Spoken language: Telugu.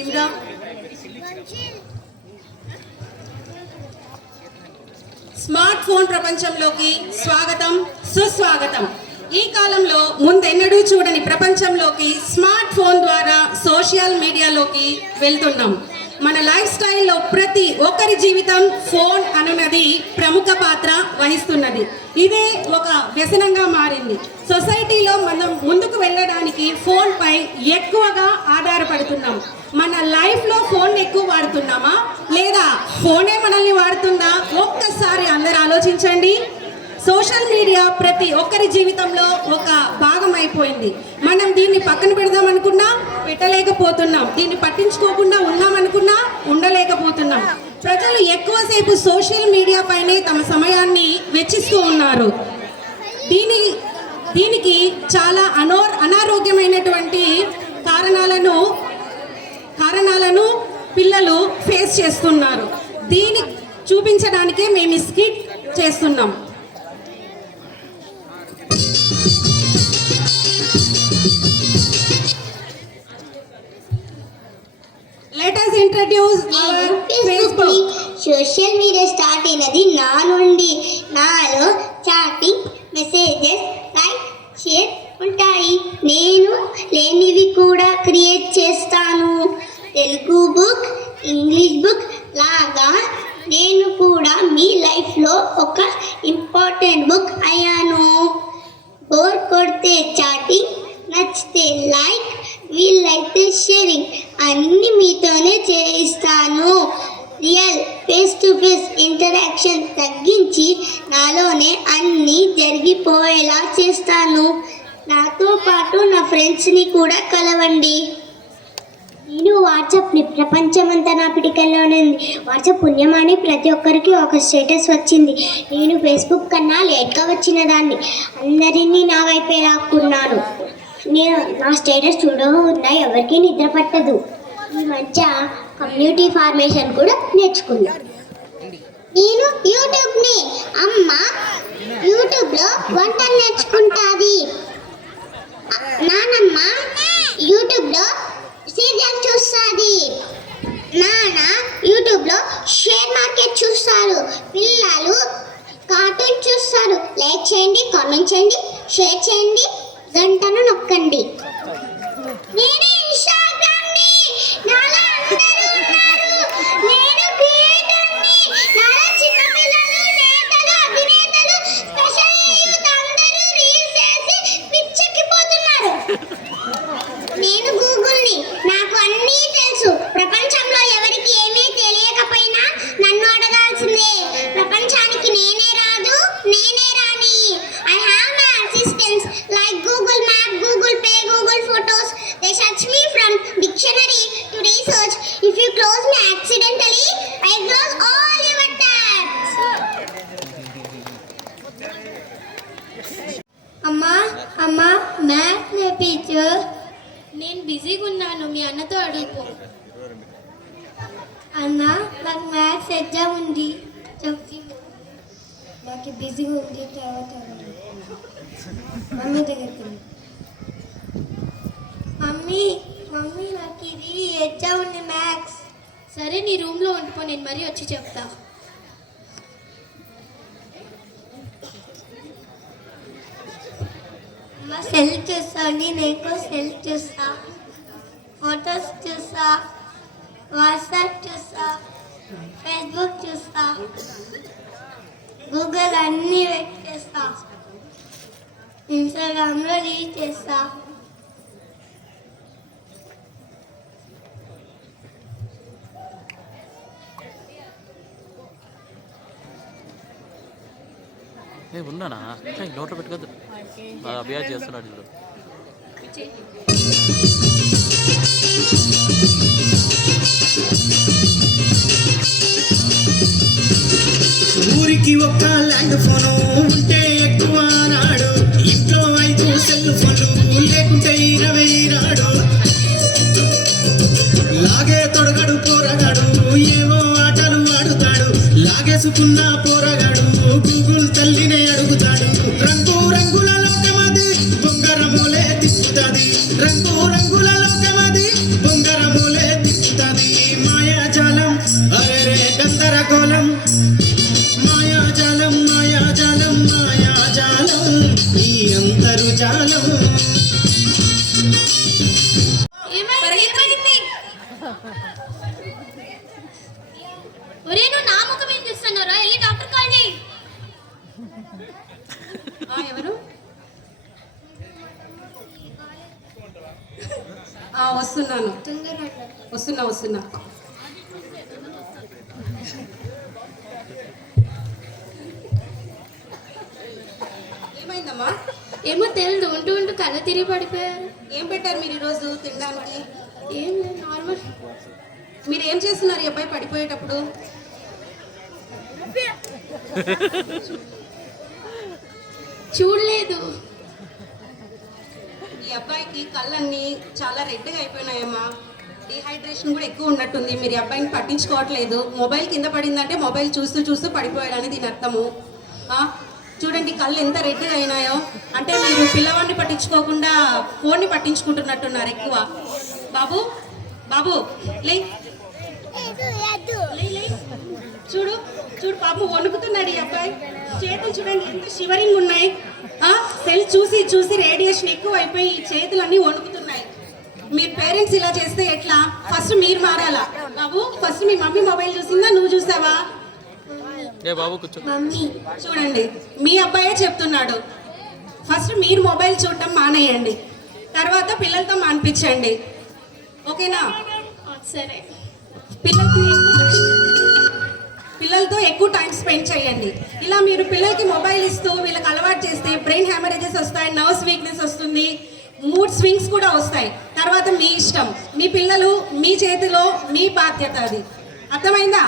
ఇంకా స్మార్ట్ ఫోన్ ప్రపంచంలోకి స్వాగతం, సుస్వాగతం. ఈ కాలంలో ముందెన్నడూ చూడని ప్రపంచంలోకి స్మార్ట్ ఫోన్ ద్వారా సోషల్ మీడియాలోకి వెళ్తున్నాం. మన లైఫ్ స్టైల్లో ప్రతి ఒక్కరి జీవితం ఫోన్ అనున్నది ప్రముఖ పాత్ర వహిస్తున్నది. ఇదే ఒక వ్యసనంగా మారింది. సొసైటీలో మనం ముందుకు వెళ్ళడానికి ఫోన్పై ఎక్కువగా ఆధారపడుతున్నాం. మన లైఫ్లో ఫోన్ ఎక్కువ వాడుతున్నామా లేదా ఫోనే మనల్ని వాడుతుందా? ఒక్కసారి అందరూ ఆలోచించండి. సోషల్ మీడియా ప్రతి ఒక్కరి జీవితంలో ఒక భాగం అయిపోయింది. మనం దీన్ని పక్కన పెడదామనుకున్నా పెట్టలేకపోతున్నాం. దీన్ని పట్టించుకోకుండా ఉన్నామనుకున్నా ఉండలేకపోతున్నాం. ప్రజలు ఎక్కువసేపు సోషల్ మీడియా పైనే తమ సమయాన్ని వెచ్చిస్తూ ఉన్నారు. దీనికి చాలా అనారోగ్యమైనటువంటి కారణాలను పిల్లలు ఫేస్ చేస్తున్నారు. దీన్ని చూపించడానికే మేము ఈ స్కిట్ చేస్తున్నాం. Let us introduce our Facebook. Social media start అయినది నా నుండి. నాలో చాటింగ్, మెసేజెస్, లైక్, షేర్ ఉంటాయి. నేను లేనివి కూడా క్రియేట్ చేస్తాను. తెలుగు బుక్, ఇంగ్లీష్ బుక్ లాగా నేను కూడా మీ లైఫ్లో ఒక ఇంపార్టెంట్ బుక్ అయ్యాను. బోర్ కొడితే చాటింగ్, నచ్చితే లైక్, వీలైతే షేరింగ్ అన్ని మీతోనే చేయిస్తాను. Real face to face interaction తగ్గించి నాలోనే అన్నీ జరిగిపోయేలా చేస్తాను. నాతో పాటు నా ఫ్రెండ్స్ని కూడా కలవండి. నేను వాట్సాప్ని ప్రపంచమంతా నా పిటికల్లోనే ఉంది. వాట్సాప్ పుణ్యమాని ప్రతి ఒక్కరికి ఒక స్టేటస్ వచ్చింది. నేను ఫేస్బుక్ కన్నా లేట్గా వచ్చిన దాన్ని. అందరినీ నా వైపే లాక్కున్నాను. నేను నా స్టేటస్ చూడకుండా ఎవరికీ నిద్ర పట్టదు. ఈ మధ్య కమ్యూనిటీ ఫార్మేషన్ కూడా నేర్చుకున్నా. నేను యూట్యూబ్ని అమ్మ యూట్యూబ్లో వంటలు నేర్చుకుంటుంది. నానమ్మ యూట్యూబ్లో సీరియల్ చూస్తుంది. నాన్న యూట్యూబ్లో షేర్ మార్కెట్ చూస్తారు. పిల్లలు కార్టూన్ చూస్తారు. లైక్ చేయండి, కామెంట్ చేయండి, షేర్ చేయండి, గంటను నొక్కండి. నేనే ఇన్‌స్టాగ్రామ్‌ని, నాలా అందరూ ఉన్నారు. నేను క్రియేటర్‌ని, నాలా చిన్న పిల్లలు, నేతలు, అభినేతలు, స్పెషల్ యూత్ అందరూ రీల్స్ చేసి పిచ్చెక్కిపోతున్నారు. నేను గూగుల్‌ని, నాకు అన్నీ తెలుసు. ప్రపంచంలో ఎవరికి ఏమీ తెలియకపోయినా నన్ను అడగాల్సిందే. ప్రపంచానికి నేనే రాదు, నేనే రాణి. I have my assistants like Google Map, Google Pay, Google Photos. They search me from dictionary to research. If you close me accidentally, I close all your tabs. అమ్మా మ్యాథ్స్ నేర్పించు. నేను బిజీగా ఉన్నాను, మీ అన్నతో అడుగుపో. అన్న నాకు మ్యాథ్స్ ఎగ్జామ్ ఉంది. చెప్పి నాకు బిజీగా ఉంది. తర్వాత మమ్మీ దగ్గరికి మమ్మీ నాకు ఇది ఎగ్జామ్ ఉంది మ్యాథ్స్. సరే నీ రూమ్లో ఉండిపో, నేను మరీ వచ్చి చెప్తా. అమ్మ సెల్ చూస్తాండి. నేను సెల్ చూస్తా, ఫొటోస్ చూస్తా, వాట్సాప్ చూస్తా, ఫేస్బుక్ చూస్తా, గూగుల్ అన్నీ వెయిట్ చేస్తా, ఇన్స్టాగ్రామ్లో రీల్ చేస్తా. ఉన్నానా నోట్లో పెట్టుకోద్దు. అభ్యాసం చేస్తున్నాడు. ఊరికి ఒక్క ల్యాండ్ ఫోను ఉంటే ఎక్కువ నాడు. ఇంట్లో 5 సెల్ ఫోన్లు లేకుంటే 20 రాడు. లాగే తొడగడు పోరగాడు, ఏవో ఆటలు ఆడుతాడు. లాగేసుకున్న పోరగాడు గూగుల్ తల్లినే అడుగుతాడు. రంగు రంగుల లోకమది బొంగరమోలే తిప్పుతుంది. రంగు రంగుల లోకమది బొంగరమోలే తిప్పుతుంది. తొందరగా వస్తున్నా వస్తున్నా. ఏమైందమ్మా? ఏమో తెలియదు, ఉంటూ ఉంటూ కళ్ళ తిరిగి పడిపోయారు. ఏం పెట్టారు మీరు ఈరోజు తినడానికి? ఏం లేదు, నార్మల్. మీరు ఏం చేస్తున్నారు ఈ అబ్బాయి పడిపోయేటప్పుడు? చూడలేదు. ఈ అబ్బాయికి కళ్ళన్నీ చాలా రెడ్గా అయిపోయినాయమ్మా. డిహైడ్రేషన్ కూడా ఎక్కువ ఉన్నట్టుంది. మీరు ఈ అబ్బాయిని పట్టించుకోవట్లేదు. మొబైల్ కింద పడిందంటే మొబైల్ చూస్తూ చూస్తూ పడిపోయాడని దీని అర్థము. చూడండి కళ్ళు ఎంత రెడ్గా అయినాయో. అంటే మీరు పిల్లవాడిని పట్టించుకోకుండా ఫోన్ని పట్టించుకుంటున్నట్టున్నారు ఎక్కువ. బాబు బాబు లే లే, లే. చూడు చూడు పాపం వణుకుతున్నాడు ఈ అబ్బాయి. చేతులు చూడండి ఎంత షివరింగ్ ఉన్నాయి. సెల్ చూసి చూసి రేడియేషన్ ఎక్కువ అయిపోయి ఈ చేతులన్నీ వణుకుతున్నాయి. మీరు పేరెంట్స్ ఇలా చేస్తే ఎట్లా? ఫస్ట్ మీరు మారాలా బాబు. ఫస్ట్ మీ మమ్మీ మొబైల్ చూసిందా, నువ్వు చూసావా? ఏ బాబు కూర్చో. మమ్మీ. చూడండి మీ అబ్బాయే చెప్తున్నాడు. ఫస్ట్ మీరు మొబైల్ చూడటం మానేయండి, తర్వాత పిల్లలతో మానిపించండి. ఓకేనా? సరే. పిల్లలతో ఎక్కువ టైం స్పెండ్ చేయండి. ఇలా మీరు పిల్లలకి మొబైల్ ఇస్తూ వీళ్ళకి అలవాటు చేస్తే బ్రెయిన్ హ్యామరేజెస్ వస్తాయి, నర్వ్స్ వీక్నెస్ వస్తుంది, మూడ్ స్వింగ్స్ కూడా వస్తాయి. తర్వాత మీ ఇష్టం. మీ పిల్లలు మీ చేతిలో, మీ బాధ్యత. అది అర్థమైందా?